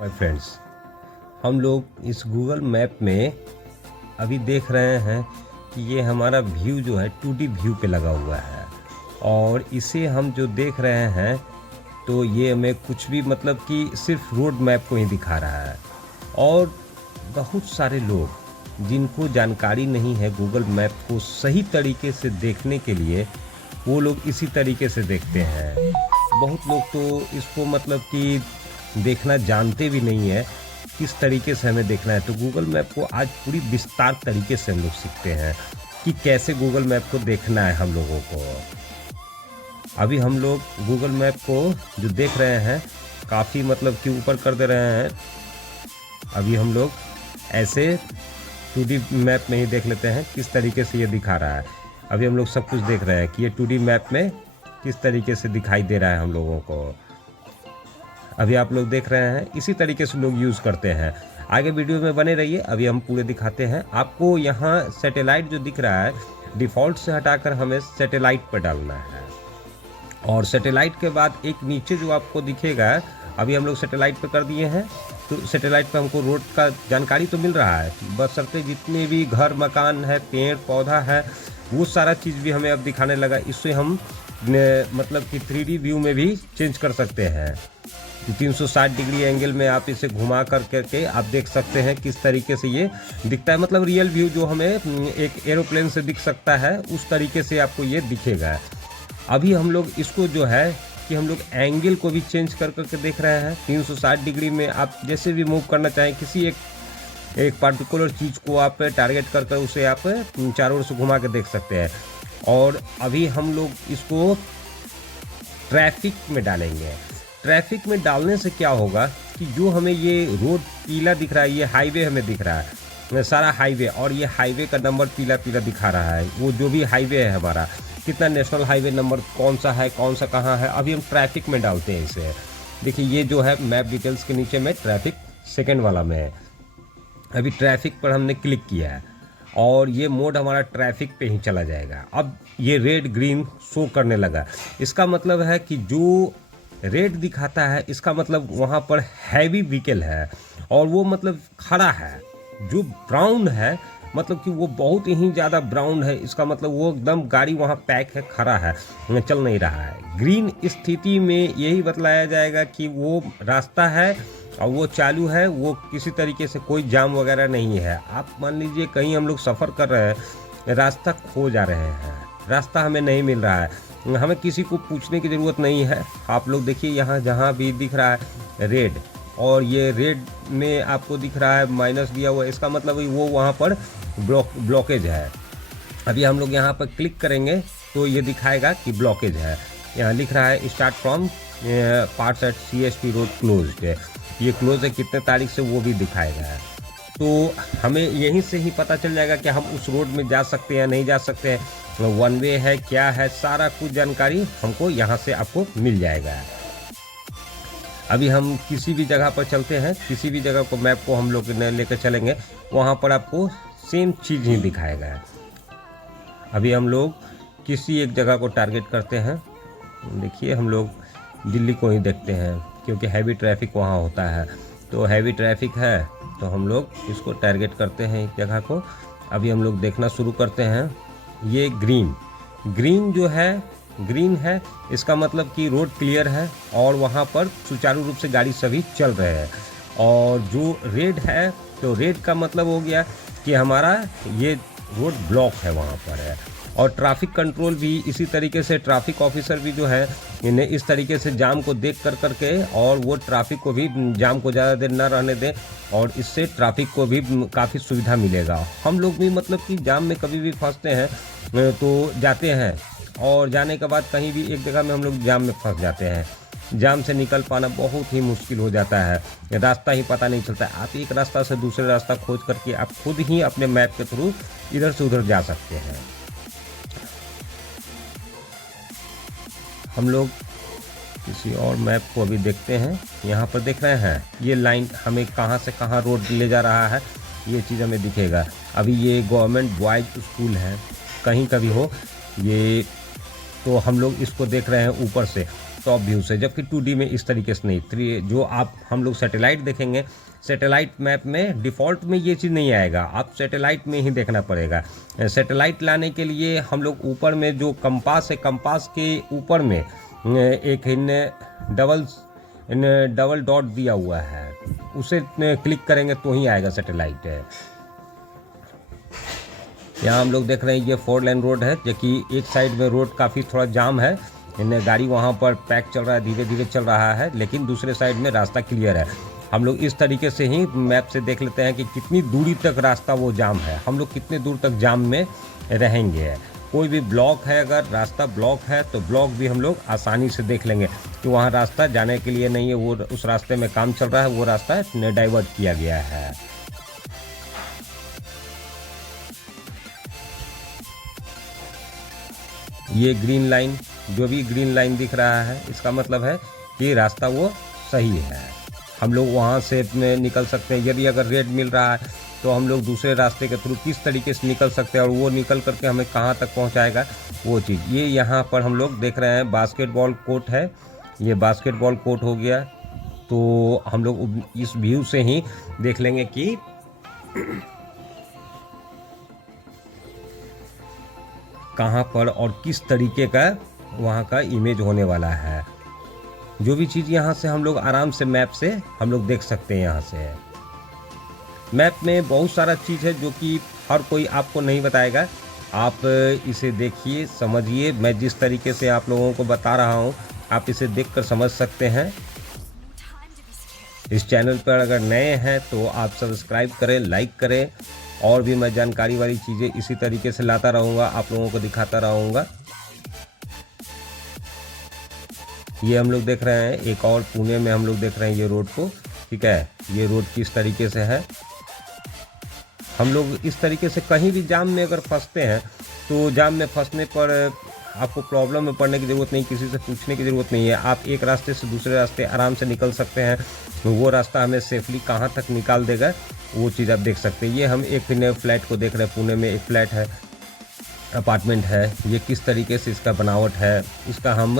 My friends, हम लोग इस गूगल मैप में अभी देख रहे हैं कि ये हमारा व्यू जो है 2D व्यू पे लगा हुआ है और इसे हम जो देख रहे हैं तो ये हमें कुछ भी मतलब कि सिर्फ रोड मैप को ही दिखा रहा है। और बहुत सारे लोग जिनको जानकारी नहीं है गूगल मैप को सही तरीके से देखने के लिए, वो लोग इसी तरीके से देखते हैं। बहुत लोग तो इसको मतलब कि देखना जानते भी नहीं है किस तरीके से हमें देखना है। तो गूगल मैप को आज पूरी विस्तार तरीके से हम लोग सीखते हैं कि कैसे गूगल मैप को देखना है हम लोगों को। अभी हम लोग गूगल मैप को जो देख रहे हैं काफ़ी मतलब कि ऊपर कर दे रहे हैं। अभी हम लोग ऐसे 2D मैप में ही देख लेते हैं किस तरीके से ये दिखा रहा है। अभी हम लोग सब कुछ देख रहे हैं कि ये 2D मैप में किस तरीके से दिखाई दे रहा है हम लोगों को। अभी आप लोग देख रहे हैं इसी तरीके से लोग यूज़ करते हैं। आगे वीडियो में बने रहिए, अभी हम पूरे दिखाते हैं। आपको यहाँ सैटेलाइट जो दिख रहा है डिफ़ॉल्ट से हटाकर हमें सैटेलाइट पर डालना है। और सैटेलाइट के बाद एक नीचे जो आपको दिखेगा, अभी हम लोग सैटेलाइट पे कर दिए हैं। तो सैटेलाइट पे हमको रोड का जानकारी तो मिल रहा है, बशर्ते जितने भी घर मकान है, पेड़ पौधा है, वो सारा चीज़ भी हमें अब दिखाने लगा। इससे हम मतलब कि 3D व्यू में भी चेंज कर सकते हैं। 360 डिग्री एंगल में आप इसे घुमा करके आप देख सकते हैं किस तरीके से ये दिखता है। मतलब रियल व्यू जो हमें एक एरोप्लेन से दिख सकता है उस तरीके से आपको ये दिखेगा। अभी हम लोग इसको जो है कि हम लोग एंगल को भी चेंज कर करके देख रहे हैं। 360 डिग्री में आप जैसे भी मूव करना चाहें, किसी एक पार्टिकुलर चीज़ को आप टारगेट कर उसे आप चारों ओर से घुमा के देख सकते हैं। और अभी हम लोग इसको ट्रैफिक में डालेंगे। ट्रैफिक में डालने से क्या होगा कि जो हमें ये रोड पीला दिख रहा है, ये हाईवे हमें दिख रहा है, सारा हाईवे, और ये हाईवे का नंबर पीला पीला दिखा रहा है। वो जो भी हाईवे है हमारा, कितना नेशनल हाईवे नंबर कौन सा है, कौन सा कहाँ है, अभी हम ट्रैफिक में डालते हैं इसे। देखिए ये जो है मैप डिटेल्स के नीचे में ट्रैफिक सेकेंड वाला में है। अभी ट्रैफिक पर हमने क्लिक किया है और ये मोड हमारा ट्रैफिक पे ही चला जाएगा। अब ये रेड ग्रीन शो करने लगा। इसका मतलब है कि जो रेड दिखाता है इसका मतलब वहाँ पर हैवी व्हीकल है और वो मतलब खड़ा है। जो ब्राउन है मतलब कि वो बहुत ही ज़्यादा ब्राउन है, इसका मतलब वो एकदम गाड़ी वहाँ पैक है, खड़ा है, चल नहीं रहा है। ग्रीन स्थिति में यही बतलाया जाएगा कि वो रास्ता है और वो चालू है, वो किसी तरीके से कोई जाम वगैरह नहीं है। आप मान लीजिए कहीं हम लोग सफ़र कर रहे हैं, रास्ता खो जा रहे हैं, रास्ता हमें नहीं मिल रहा है, हमें किसी को पूछने की ज़रूरत नहीं है। आप लोग देखिए यहाँ जहाँ भी दिख रहा है रेड, और ये रेड में आपको दिख रहा है माइनस दिया हुआ, इसका मतलब वो वहाँ पर ब्लॉकेज है। अभी हम लोग यहाँ पर क्लिक करेंगे तो ये दिखाएगा कि ब्लॉकेज है। यहाँ लिख रहा है start from parts at CST road closed है, ये क्लोज है कितने तारीख से वो भी दिखाएगा। तो हमें यहीं से ही पता चल जाएगा कि हम उस रोड में जा सकते हैं नहीं जा सकते हैं, वन वे है क्या है, सारा कुछ जानकारी हमको यहाँ से आपको मिल जाएगा। अभी हम किसी भी जगह पर चलते हैं, किसी भी जगह को मैप को हम लोग लेकर चलेंगे, वहाँ पर आपको सेम चीज़ ही दिखाएगा। अभी हम लोग किसी एक जगह को टारगेट करते हैं। देखिए हम लोग दिल्ली को ही देखते हैं क्योंकि हैवी ट्रैफिक वहाँ होता है। तो हैवी ट्रैफिक है तो हम लोग इसको टारगेट करते हैं एक जगह को। अभी हम लोग देखना शुरू करते हैं। ये ग्रीन जो है, ग्रीन है, इसका मतलब कि रोड क्लियर है और वहाँ पर सुचारू रूप से गाड़ी सभी चल रहे हैं। और जो रेड है तो रेड का मतलब हो गया कि हमारा ये रोड ब्लॉक है, वहाँ पर है। और ट्रैफिक कंट्रोल भी इसी तरीके से, ट्रैफिक ऑफिसर भी जो है इन्हें इस तरीके से जाम को देख करके और वो ट्रैफिक को भी जाम को ज़्यादा देर ना रहने दें, और इससे ट्रैफिक को भी काफ़ी सुविधा मिलेगा। हम लोग भी मतलब कि जाम में कभी भी फंसते हैं तो जाते हैं, और जाने के बाद कहीं भी एक जगह में हम लोग जाम में फंस जाते हैं। जाम से निकल पाना बहुत ही मुश्किल हो जाता है, रास्ता ही पता नहीं चलता। आप एक रास्ता से दूसरे रास्ता खोज करके आप खुद ही अपने मैप के थ्रू इधर से उधर जा सकते हैं। हम लोग किसी और मैप को अभी देखते हैं। यहाँ पर देख रहे हैं ये लाइन हमें कहाँ से कहाँ रोड ले जा रहा है, ये चीज़ हमें दिखेगा। अभी ये गवर्नमेंट बॉयज़ स्कूल है, कहीं का भी हो, ये तो हम लोग इसको देख रहे हैं ऊपर से टॉप व्यू से, जबकि 2D में इस तरीके से नहीं। जो आप हम लोग सैटेलाइट देखेंगे, सैटेलाइट मैप में डिफ़ॉल्ट में ये चीज़ नहीं आएगा, आप सैटेलाइट में ही देखना पड़ेगा। सैटेलाइट लाने के लिए हम लोग ऊपर में जो कंपास है, कंपास के ऊपर में एक डबल डॉट दिया हुआ है, उसे क्लिक करेंगे तो ही आएगा सैटेलाइट। यहाँ हम लोग देख रहे हैं ये 4 लेन रोड है, जो कि एक साइड में रोड काफ़ी थोड़ा जाम है, गाड़ी वहाँ पर पैक चल रहा है, धीरे धीरे चल रहा है, लेकिन दूसरे साइड में रास्ता क्लियर है। हम लोग इस तरीके से ही मैप से देख लेते हैं कि कितनी दूरी तक रास्ता वो जाम है, हम लोग कितने दूर तक जाम में रहेंगे। कोई भी ब्लॉक है, अगर रास्ता ब्लॉक है तो ब्लॉक भी हम लोग आसानी से देख लेंगे कि वहाँ रास्ता जाने के लिए नहीं है, वो उस रास्ते में काम चल रहा है, वो रास्ता डाइवर्ट किया गया है। ये ग्रीन लाइन, जो भी ग्रीन लाइन दिख रहा है, इसका मतलब है कि रास्ता वो सही है, हम लोग वहाँ से निकल सकते हैं। यदि अगर रेड मिल रहा है तो हम लोग दूसरे रास्ते के थ्रू किस तरीके से निकल सकते हैं और वो निकल करके हमें कहाँ तक पहुँचाएगा, वो चीज़। ये यहाँ पर हम लोग देख रहे हैं बास्केटबॉल कोर्ट है, ये बास्केटबॉल कोर्ट हो गया। तो हम लोग इस व्यू से ही देख लेंगे कि कहाँ पर और किस तरीके का वहाँ का इमेज होने वाला है। जो भी चीज़ यहाँ से हम लोग आराम से मैप से हम लोग देख सकते हैं। यहाँ से मैप में बहुत सारा चीज़ है जो कि हर कोई आपको नहीं बताएगा, आप इसे देखिए, समझिए। मैं जिस तरीके से आप लोगों को बता रहा हूँ, आप इसे देखकर समझ सकते हैं। इस चैनल पर अगर नए हैं तो आप सब्सक्राइब करें, लाइक करें, और भी मैं जानकारी वाली चीज़ें इसी तरीके से लाता रहूँगा, आप लोगों को दिखाता रहूँगा। ये हम लोग देख रहे हैं, एक और पुणे में हम लोग देख रहे हैं ये रोड को, ठीक है। ये रोड किस तरीके से है, हम लोग इस तरीके से कहीं भी जाम में अगर फंसते हैं तो जाम में फंसने पर आपको प्रॉब्लम में पड़ने की ज़रूरत नहीं, किसी से पूछने की ज़रूरत नहीं है। आप एक रास्ते से दूसरे रास्ते आराम से निकल सकते हैं, तो वो रास्ता हमें सेफली कहाँ तक निकाल देगा वो चीज़ आप देख सकते हैं। ये हम एक नए फ्लैट को देख रहे हैं, पुणे में एक फ्लैट है, अपार्टमेंट है। ये किस तरीके से इसका बनावट है, इसका हम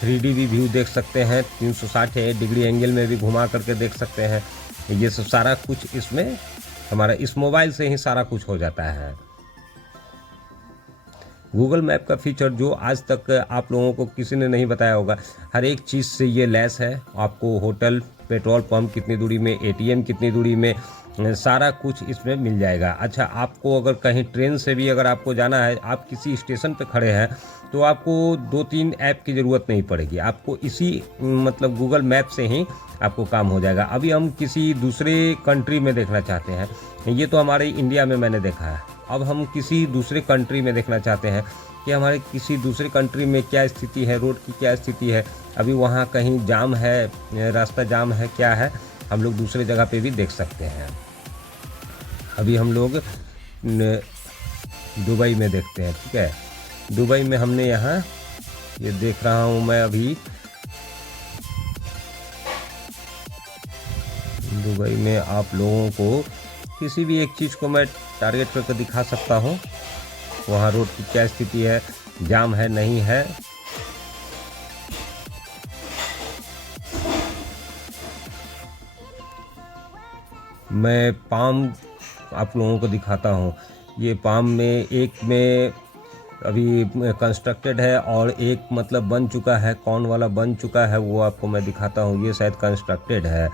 3D भी व्यू देख सकते हैं, 360 डिग्री एंगल में भी घुमा करके देख सकते हैं। ये सब सारा कुछ इसमें हमारा इस मोबाइल से ही सारा कुछ हो जाता है। गूगल मैप का फीचर जो आज तक आप लोगों को किसी ने नहीं बताया होगा, हर एक चीज़ से ये लैस है। आपको होटल, पेट्रोल पंप कितनी दूरी में, ATM कितनी दूरी में, सारा कुछ इसमें मिल जाएगा। अच्छा, आपको अगर कहीं ट्रेन से भी अगर आपको जाना है, आप किसी स्टेशन पे खड़े हैं, तो आपको 2-3 ऐप की ज़रूरत नहीं पड़ेगी, आपको इसी मतलब गूगल मैप से ही आपको काम हो जाएगा। अभी हम किसी दूसरे कंट्री में देखना चाहते हैं, ये तो हमारे इंडिया में मैंने देखा है, अब हम किसी दूसरे कंट्री में देखना चाहते हैं कि हमारे किसी दूसरे कंट्री में क्या स्थिति है, रोड की क्या स्थिति है, अभी वहाँ कहीं जाम है, रास्ता जाम है, क्या है, हम लोग दूसरे जगह पे भी देख सकते हैं। अभी हम लोग दुबई में देखते हैं, ठीक है। दुबई में हमने यहाँ ये देख रहा हूँ मैं अभी, दुबई में आप लोगों को किसी भी एक चीज़ को मैं टारगेट करके दिखा सकता हूँ, वहाँ रोड की क्या स्थिति है, जाम है नहीं है। मैं पाम आप लोगों को दिखाता हूँ। ये पाम में एक में अभी कंस्ट्रक्टेड है और एक मतलब बन चुका है, कौन वाला बन चुका है वो आपको मैं दिखाता हूँ। ये शायद कंस्ट्रक्टेड है,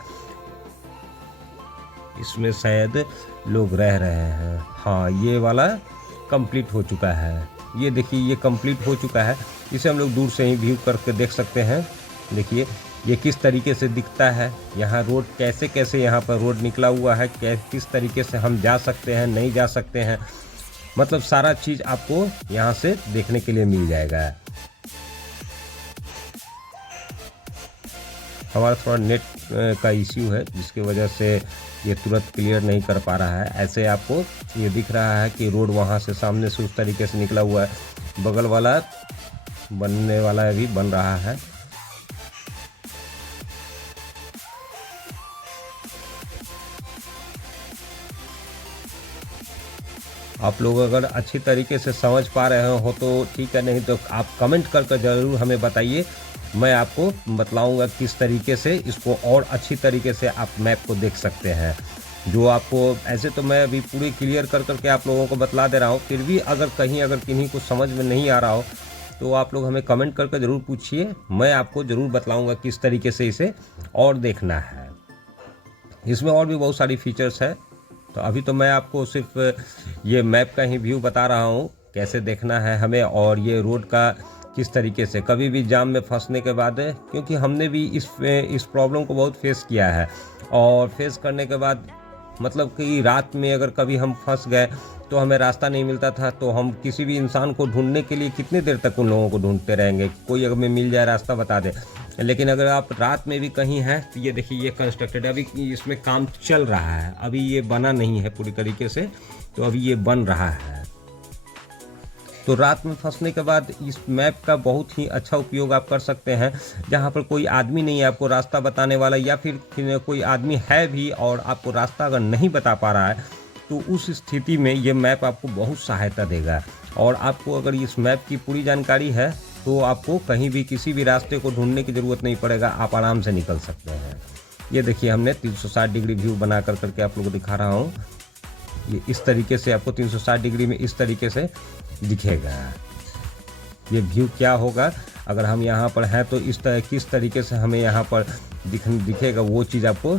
इसमें शायद लोग रह रहे हैं। हाँ, ये वाला कंप्लीट हो चुका है, ये देखिए ये कंप्लीट हो चुका है। इसे हम लोग दूर से ही व्यू करके देख सकते हैं। देखिए ये किस तरीके से दिखता है, यहाँ रोड कैसे कैसे यहाँ पर रोड निकला हुआ है, किस तरीके से हम जा सकते हैं, नहीं जा सकते हैं, मतलब सारा चीज़ आपको यहाँ से देखने के लिए मिल जाएगा। हमारा थोड़ा नेट का इश्यू है जिसकी वजह से ये तुरंत क्लियर नहीं कर पा रहा है। ऐसे आपको ये दिख रहा है कि रोड वहाँ से सामने से उस तरीके से निकला हुआ है, बगल वाला बनने वाला भी बन रहा है। आप लोग अगर अच्छी तरीके से समझ पा रहे हो तो ठीक है, नहीं तो आप कमेंट करके ज़रूर हमें बताइए। मैं आपको बतलाऊंगा किस तरीके से इसको और अच्छी तरीके से आप मैप को देख सकते हैं। जो आपको ऐसे तो मैं अभी पूरी क्लियर कर करके आप लोगों को बतला दे रहा हूँ, फिर भी अगर किन्हीं को समझ में नहीं आ रहा हो तो आप लोग हमें कमेंट करके ज़रूर पूछिए। मैं आपको ज़रूर बतलाऊँगा किस तरीके से इसे और देखना है। इसमें और भी बहुत सारी फीचर्स है, तो अभी तो मैं आपको सिर्फ ये मैप का ही व्यू बता रहा हूँ कैसे देखना है हमें, और ये रोड का किस तरीके से कभी भी जाम में फंसने के बाद, क्योंकि हमने भी इस प्रॉब्लम को बहुत फेस किया है, और फेस करने के बाद मतलब कि रात में अगर कभी हम फंस गए तो हमें रास्ता नहीं मिलता था, तो हम किसी भी इंसान को ढूंढने के लिए कितनी देर तक उन लोगों को ढूंढते रहेंगे, कोई अगर हमें मिल जाए रास्ता बता दे। लेकिन अगर आप रात में भी कहीं हैं तो ये देखिए, ये कंस्ट्रक्टेड, अभी इसमें काम चल रहा है, अभी ये बना नहीं है पूरी तरीके से, तो अभी ये बन रहा है। तो रात में फंसने के बाद इस मैप का बहुत ही अच्छा उपयोग आप कर सकते हैं। जहाँ पर कोई आदमी नहीं है आपको रास्ता बताने वाला, या फिर कोई आदमी है भी और आपको रास्ता अगर नहीं बता पा रहा है, तो उस स्थिति में ये मैप आपको बहुत सहायता देगा। और आपको अगर इस मैप की पूरी जानकारी है तो आपको कहीं भी किसी भी रास्ते को ढूंढने की ज़रूरत नहीं पड़ेगा, आप आराम से निकल सकते हैं। ये देखिए, हमने 360 डिग्री व्यू बना करके आप लोगों को दिखा रहा हूँ। ये इस तरीके से आपको 360 डिग्री में इस तरीके से दिखेगा। ये व्यू क्या होगा अगर हम यहाँ पर हैं तो किस तरीके से हमें यहाँ पर दिखेगा, वो चीज़ आपको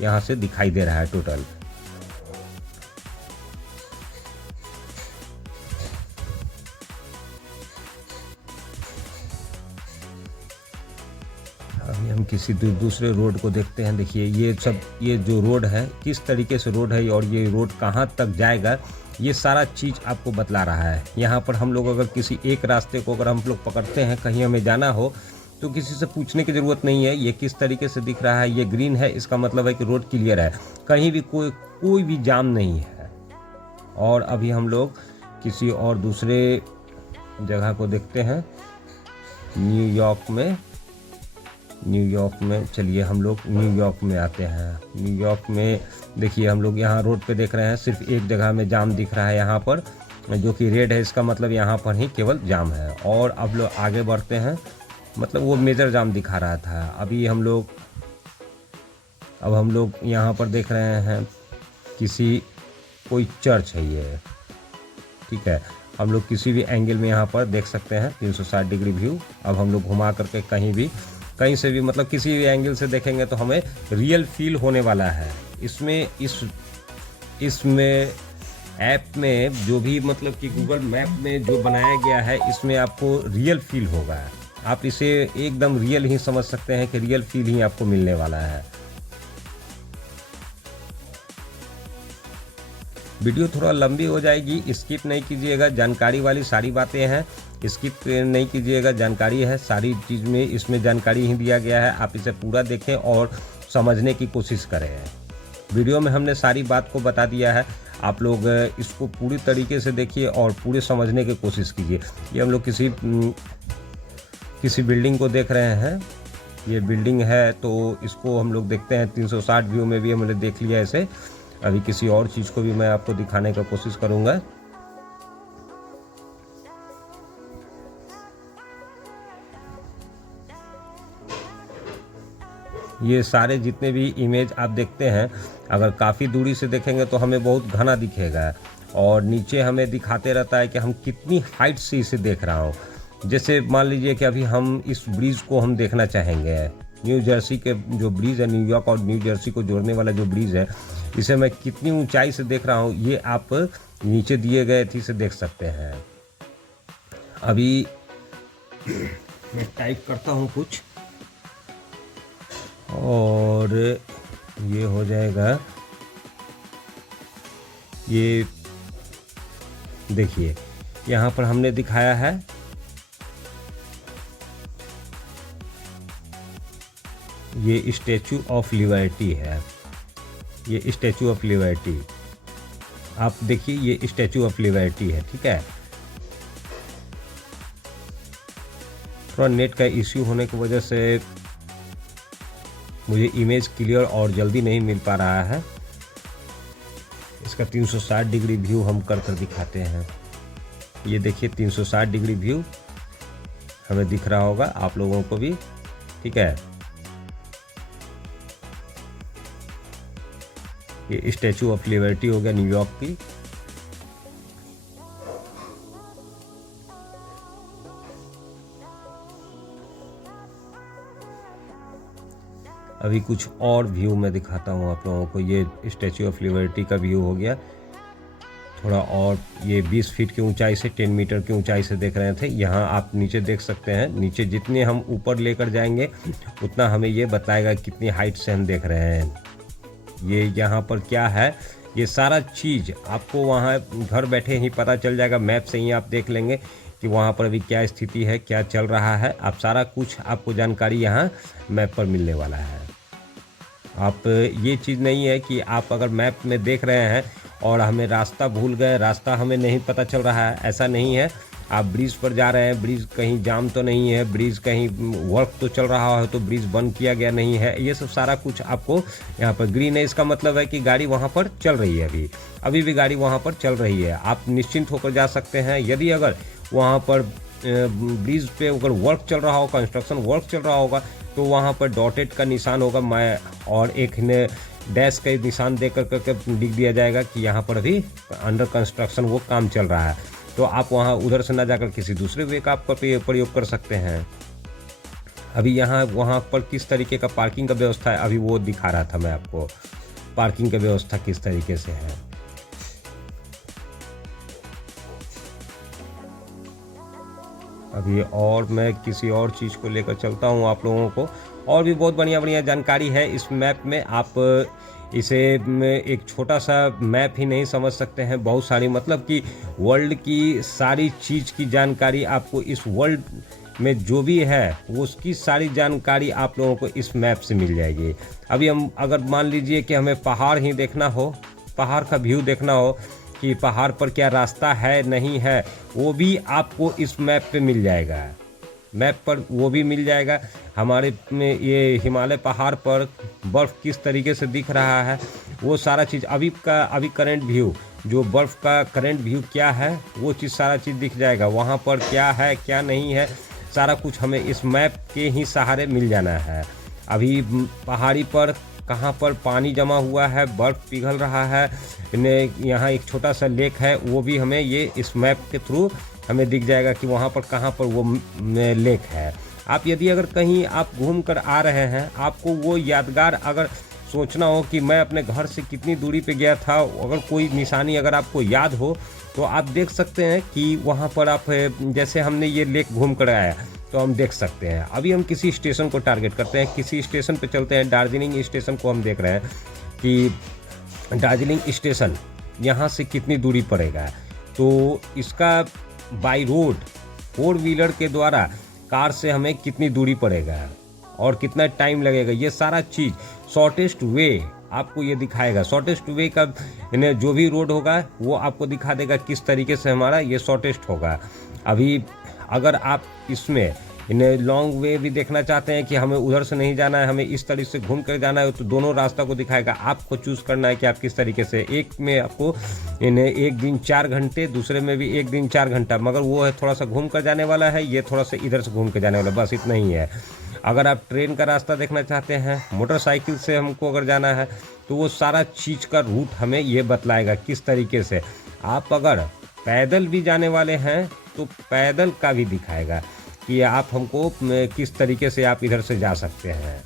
यहाँ से दिखाई दे रहा है टोटल। अभी हम किसी दूसरे रोड को देखते हैं। देखिए ये जो रोड है किस तरीके से रोड है और ये रोड कहाँ तक जाएगा, ये सारा चीज़ आपको बतला रहा है। यहाँ पर हम लोग अगर किसी एक रास्ते को अगर हम लोग पकड़ते हैं, कहीं हमें जाना हो, तो किसी से पूछने की ज़रूरत नहीं है। ये किस तरीके से दिख रहा है, ये ग्रीन है, इसका मतलब है कि रोड क्लियर है, कहीं भी कोई भी जाम नहीं है। और अभी हम लोग किसी और दूसरे जगह को देखते हैं, न्यूयॉर्क में चलिए हम लोग न्यूयॉर्क में आते हैं। न्यूयॉर्क में देखिए, हम लोग यहाँ रोड पे देख रहे हैं सिर्फ एक जगह में जाम दिख रहा है, यहाँ पर जो कि रेड है, इसका मतलब यहाँ पर ही केवल जाम है। और अब लोग आगे बढ़ते हैं, मतलब वो मेजर जाम दिखा रहा था। अब हम लोग यहाँ पर देख रहे हैं कोई चर्च है ये, ठीक है। हम लोग किसी भी एंगल में यहाँ पर देख सकते हैं 360 डिग्री व्यू। अब हम लोग घुमा करके कहीं से भी मतलब किसी भी एंगल से देखेंगे तो हमें रियल फील होने वाला है। इसमें ऐप में जो भी मतलब कि गूगल मैप में जो बनाया गया है, इसमें आपको रियल फील होगा। आप इसे एकदम रियल ही समझ सकते हैं कि रियल फील ही आपको मिलने वाला है। वीडियो थोड़ा लंबी हो जाएगी, स्किप नहीं कीजिएगा। जानकारी वाली सारी बातें हैं, स्किप नहीं कीजिएगा। जानकारी है, सारी चीज़ में इसमें जानकारी ही दिया गया है। आप इसे पूरा देखें और समझने की कोशिश करें। वीडियो में हमने सारी बात को बता दिया है, आप लोग इसको पूरी तरीके से देखिए और पूरे समझने की कोशिश कीजिए। ये हम लोग किसी बिल्डिंग को देख रहे हैं, ये बिल्डिंग है, तो इसको हम लोग देखते हैं 360 व्यू में भी हमने देख लिया इसे। अभी किसी और चीज़ को भी मैं आपको दिखाने का कोशिश करूँगा। ये सारे जितने भी इमेज आप देखते हैं, अगर काफ़ी दूरी से देखेंगे तो हमें बहुत घना दिखेगा, और नीचे हमें दिखाते रहता है कि हम कितनी हाइट से इसे देख रहा हूँ। जैसे मान लीजिए कि अभी हम इस ब्रिज को हम देखना चाहेंगे, न्यू जर्सी के जो ब्रिज है, न्यूयॉर्क और न्यू जर्सी को जोड़ने वाला जो ब्रिज है, इसे मैं कितनी ऊंचाई से देख रहा हूँ, ये आप नीचे दिए गए थी से देख सकते हैं। अभी मैं टाइप करता हूँ कुछ, और ये हो जाएगा। ये देखिए, यहाँ पर हमने दिखाया है ये स्टैचू ऑफ लिबर्टी है, ये स्टैचू ऑफ लिबर्टी, आप देखिए ये स्टैचू ऑफ लिबर्टी है, ठीक है। थोड़ा नेट का इश्यू होने की वजह से मुझे इमेज क्लियर और जल्दी नहीं मिल पा रहा है, इसका 360 डिग्री व्यू हम कर दिखाते हैं। ये देखिए 360 डिग्री व्यू हमें दिख रहा होगा आप लोगों को भी, ठीक है। ये स्टैचू ऑफ लिबर्टी हो गया न्यूयॉर्क की। अभी कुछ और व्यू मैं दिखाता हूँ आप लोगों को। ये स्टैचू ऑफ लिबर्टी का व्यू हो गया थोड़ा और। ये 20 फीट की ऊंचाई से 10 मीटर की ऊंचाई से देख रहे थे। यहाँ आप नीचे देख सकते हैं, नीचे जितने हम ऊपर लेकर जाएंगे उतना हमें ये बताएगा कितनी हाइट से हम देख रहे हैं। ये यहाँ पर क्या है, ये सारा चीज़ आपको वहाँ घर बैठे ही पता चल जाएगा। मैप से ही आप देख लेंगे कि वहाँ पर अभी क्या स्थिति है, क्या चल रहा है। आप सारा कुछ आपको जानकारी यहाँ मैप पर मिलने वाला है। आप ये चीज़ नहीं है कि आप अगर मैप में देख रहे हैं और हमें रास्ता भूल गए, रास्ता हमें नहीं पता चल रहा है, ऐसा नहीं है। आप ब्रिज पर जा रहे हैं, ब्रिज कहीं जाम तो नहीं है, ब्रिज कहीं वर्क तो चल रहा है तो ब्रिज बंद किया गया नहीं है, ये सब सारा कुछ आपको यहाँ पर ग्रीन है। इसका मतलब है कि गाड़ी वहाँ पर चल रही है, अभी भी गाड़ी वहाँ पर चल रही है। आप निश्चिंत होकर जा सकते हैं। यदि अगर वहाँ पर ब्रिज पे अगर वर्क चल रहा हो, कंस्ट्रक्शन वर्क चल रहा होगा, तो वहाँ पर डॉटेड का निशान होगा और एक ने डैश का निशान दे करके लिख दिया जाएगा कि यहाँ पर अभी अंडर कंस्ट्रक्शन वो काम चल रहा है। तो आप वहाँ उधर से ना जाकर किसी दूसरे वे का आप प्रयोग कर सकते हैं। अभी यहाँ वहाँ पर किस तरीके का पार्किंग का व्यवस्था है, अभी वो दिखा रहा था मैं आपको, पार्किंग का व्यवस्था किस तरीके से है। अभी और मैं किसी और चीज़ को लेकर चलता हूँ आप लोगों को। और भी बहुत बढ़िया बढ़िया जानकारी है इस मैप में। आप इसे एक छोटा सा मैप ही नहीं समझ सकते हैं, बहुत सारी मतलब कि वर्ल्ड की सारी चीज़ की जानकारी आपको इस वर्ल्ड में जो भी है उसकी सारी जानकारी आप लोगों को इस मैप से मिल जाएगी। अभी हम अगर मान लीजिए कि हमें पहाड़ ही देखना हो, पहाड़ का व्यू देखना हो कि पहाड़ पर क्या रास्ता है नहीं है, वो भी आपको इस मैप पे मिल जाएगा। मैप पर वो भी मिल जाएगा। हमारे में ये हिमालय पहाड़ पर बर्फ़ किस तरीके से दिख रहा है, वो सारा चीज़ अभी करंट व्यू, जो बर्फ़ का करंट व्यू क्या है, वो चीज़ सारा चीज़ दिख जाएगा। वहाँ पर क्या है क्या नहीं है, सारा कुछ हमें इस मैप के ही सहारे मिल जाना है। अभी पहाड़ी पर कहाँ पर पानी जमा हुआ है, बर्फ़ पिघल रहा है, यहाँ एक छोटा सा लेक है, वो भी हमें ये इस मैप के थ्रू हमें दिख जाएगा कि वहाँ पर कहाँ पर वो लेक है। आप यदि अगर कहीं आप घूम कर आ रहे हैं, आपको वो यादगार अगर सोचना हो कि मैं अपने घर से कितनी दूरी पे गया था, अगर कोई निशानी अगर आपको याद हो तो आप देख सकते हैं कि वहाँ पर आप, जैसे हमने ये लेक घूम कर आया तो हम देख सकते हैं। अभी हम किसी स्टेशन को टारगेट करते हैं, किसी स्टेशन पे चलते हैं। दार्जिलिंग स्टेशन को हम देख रहे हैं कि दार्जिलिंग स्टेशन यहाँ से कितनी दूरी पड़ेगा, तो इसका बाई रोड 4 व्हीलर के द्वारा कार से हमें कितनी दूरी पड़ेगा और कितना टाइम लगेगा, ये सारा चीज़ शॉर्टेस्ट वे आपको ये दिखाएगा। शॉर्टेस्ट वे का जो भी रोड होगा वो आपको दिखा देगा किस तरीके से हमारा ये शॉर्टेस्ट होगा। अभी अगर आप इसमें लॉन्ग वे भी देखना चाहते हैं कि हमें उधर से नहीं जाना है, हमें इस तरीके से घूम कर जाना है, तो दोनों रास्ता को दिखाएगा। आपको चूज़ करना है कि आप किस तरीके से, एक में आपको एक दिन 4 घंटे, दूसरे में भी एक दिन 4 घंटा, मगर वो है थोड़ा सा घूम कर जाने वाला है, ये थोड़ा सा इधर से घूम कर जाने वाला, बस इतना ही है। अगर आप ट्रेन का रास्ता देखना चाहते हैं, मोटरसाइकिल से हमको अगर जाना है, तो वो सारा चीज़ का रूट हमें ये बतलाएगा किस तरीके से। आप अगर पैदल भी जाने वाले हैं तो पैदल का भी दिखाएगा कि आप हमको किस तरीके से आप इधर से जा सकते हैं।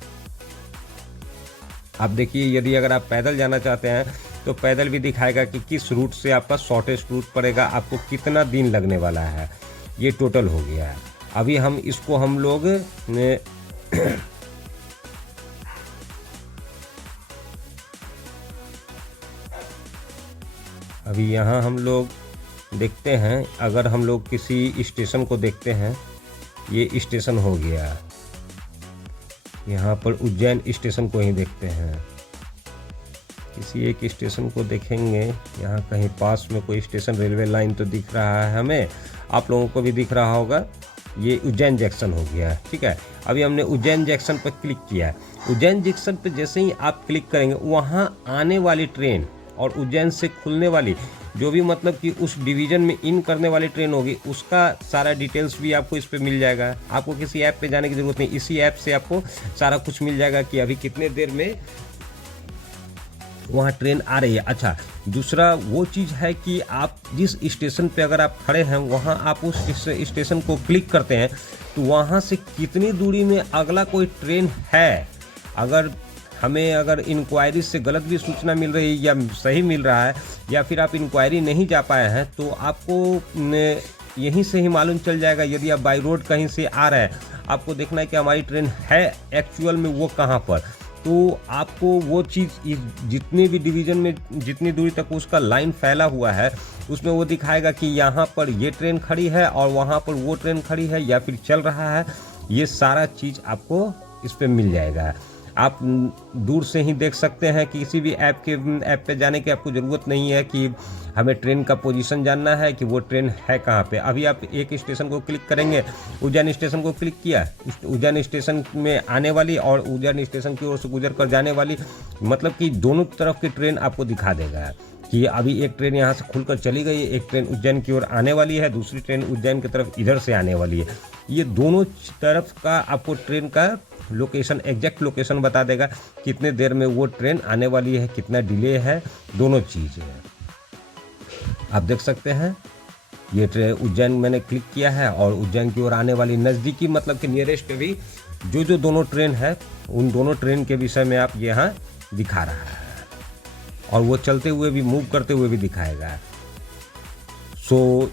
आप देखिए, यदि अगर आप पैदल जाना चाहते हैं तो पैदल भी दिखाएगा कि किस रूट से आपका शॉर्टेस्ट रूट पड़ेगा, आपको कितना दिन लगने वाला है। ये टोटल हो गया। अभी हम इसको हम लोग अभी यहाँ हम लोग देखते हैं, अगर हम लोग किसी स्टेशन को देखते हैं, ये स्टेशन हो गया, यहाँ पर उज्जैन स्टेशन को ही देखते हैं। किसी एक स्टेशन को देखेंगे, यहाँ कहीं पास में कोई स्टेशन, रेलवे लाइन तो दिख रहा है हमें, आप लोगों को भी दिख रहा होगा। ये उज्जैन जंक्शन हो गया, ठीक है। अभी हमने उज्जैन जंक्शन पर क्लिक किया। उज्जैन जंक्शन पर जैसे ही आप क्लिक करेंगे, वहाँ आने वाली ट्रेन और उज्जैन से खुलने वाली जो भी मतलब कि उस डिवीज़न में इन करने वाली ट्रेन होगी उसका सारा डिटेल्स भी आपको इस पे मिल जाएगा। आपको किसी ऐप पे जाने की ज़रूरत नहीं, इसी ऐप से आपको सारा कुछ मिल जाएगा कि अभी कितने देर में वहाँ ट्रेन आ रही है। अच्छा, दूसरा वो चीज़ है कि आप जिस स्टेशन पे अगर आप खड़े हैं वहाँ आप उस स्टेशन को क्लिक करते हैं तो वहाँ से कितनी दूरी में अगला कोई ट्रेन है। अगर हमें इंक्वायरी से गलत भी सूचना मिल रही है या सही मिल रहा है या फिर आप इंक्वायरी नहीं जा पाए हैं तो आपको यहीं से ही मालूम चल जाएगा। यदि आप बाई रोड कहीं से आ रहे हैं, आपको देखना है कि हमारी ट्रेन है एक्चुअल में वो कहाँ पर, तो आपको वो चीज़ जितने भी डिवीज़न में जितनी दूरी तक उसका लाइन फैला हुआ है उसमें वो दिखाएगा कि यहाँ पर ये ट्रेन खड़ी है और वहाँ पर वो ट्रेन खड़ी है या फिर चल रहा है। ये सारा चीज़ आपको इस पे मिल जाएगा। आप दूर से ही देख सकते हैं कि किसी भी ऐप पे जाने की आपको ज़रूरत नहीं है कि हमें ट्रेन का पोजीशन जानना है कि वो ट्रेन है कहाँ पे। अभी आप एक स्टेशन को क्लिक करेंगे, उज्जैन स्टेशन को क्लिक किया, उज्जैन स्टेशन में आने वाली और उज्जैन स्टेशन की ओर से गुजर कर जाने वाली मतलब कि दोनों तरफ की ट्रेन आपको दिखा देगा कि अभी एक ट्रेन यहाँ से खुलकर चली गई है, एक ट्रेन उज्जैन की ओर आने वाली है, दूसरी ट्रेन उज्जैन की तरफ इधर से आने वाली है। ये दोनों तरफ का आपको ट्रेन का लोकेशन, एग्जैक्ट लोकेशन बता देगा, कितने देर में वो ट्रेन आने वाली है, कितना डिले है, दोनों चीज़ें आप देख सकते हैं। ये ट्रेन उज्जैन मैंने क्लिक किया है और उज्जैन की ओर आने वाली नज़दीकी मतलब कि नियरेस्ट भी जो दोनों ट्रेन है उन दोनों ट्रेन के विषय में आप यहाँ दिखा रहा है और वो चलते हुए भी, मूव करते हुए भी दिखाएगा। सो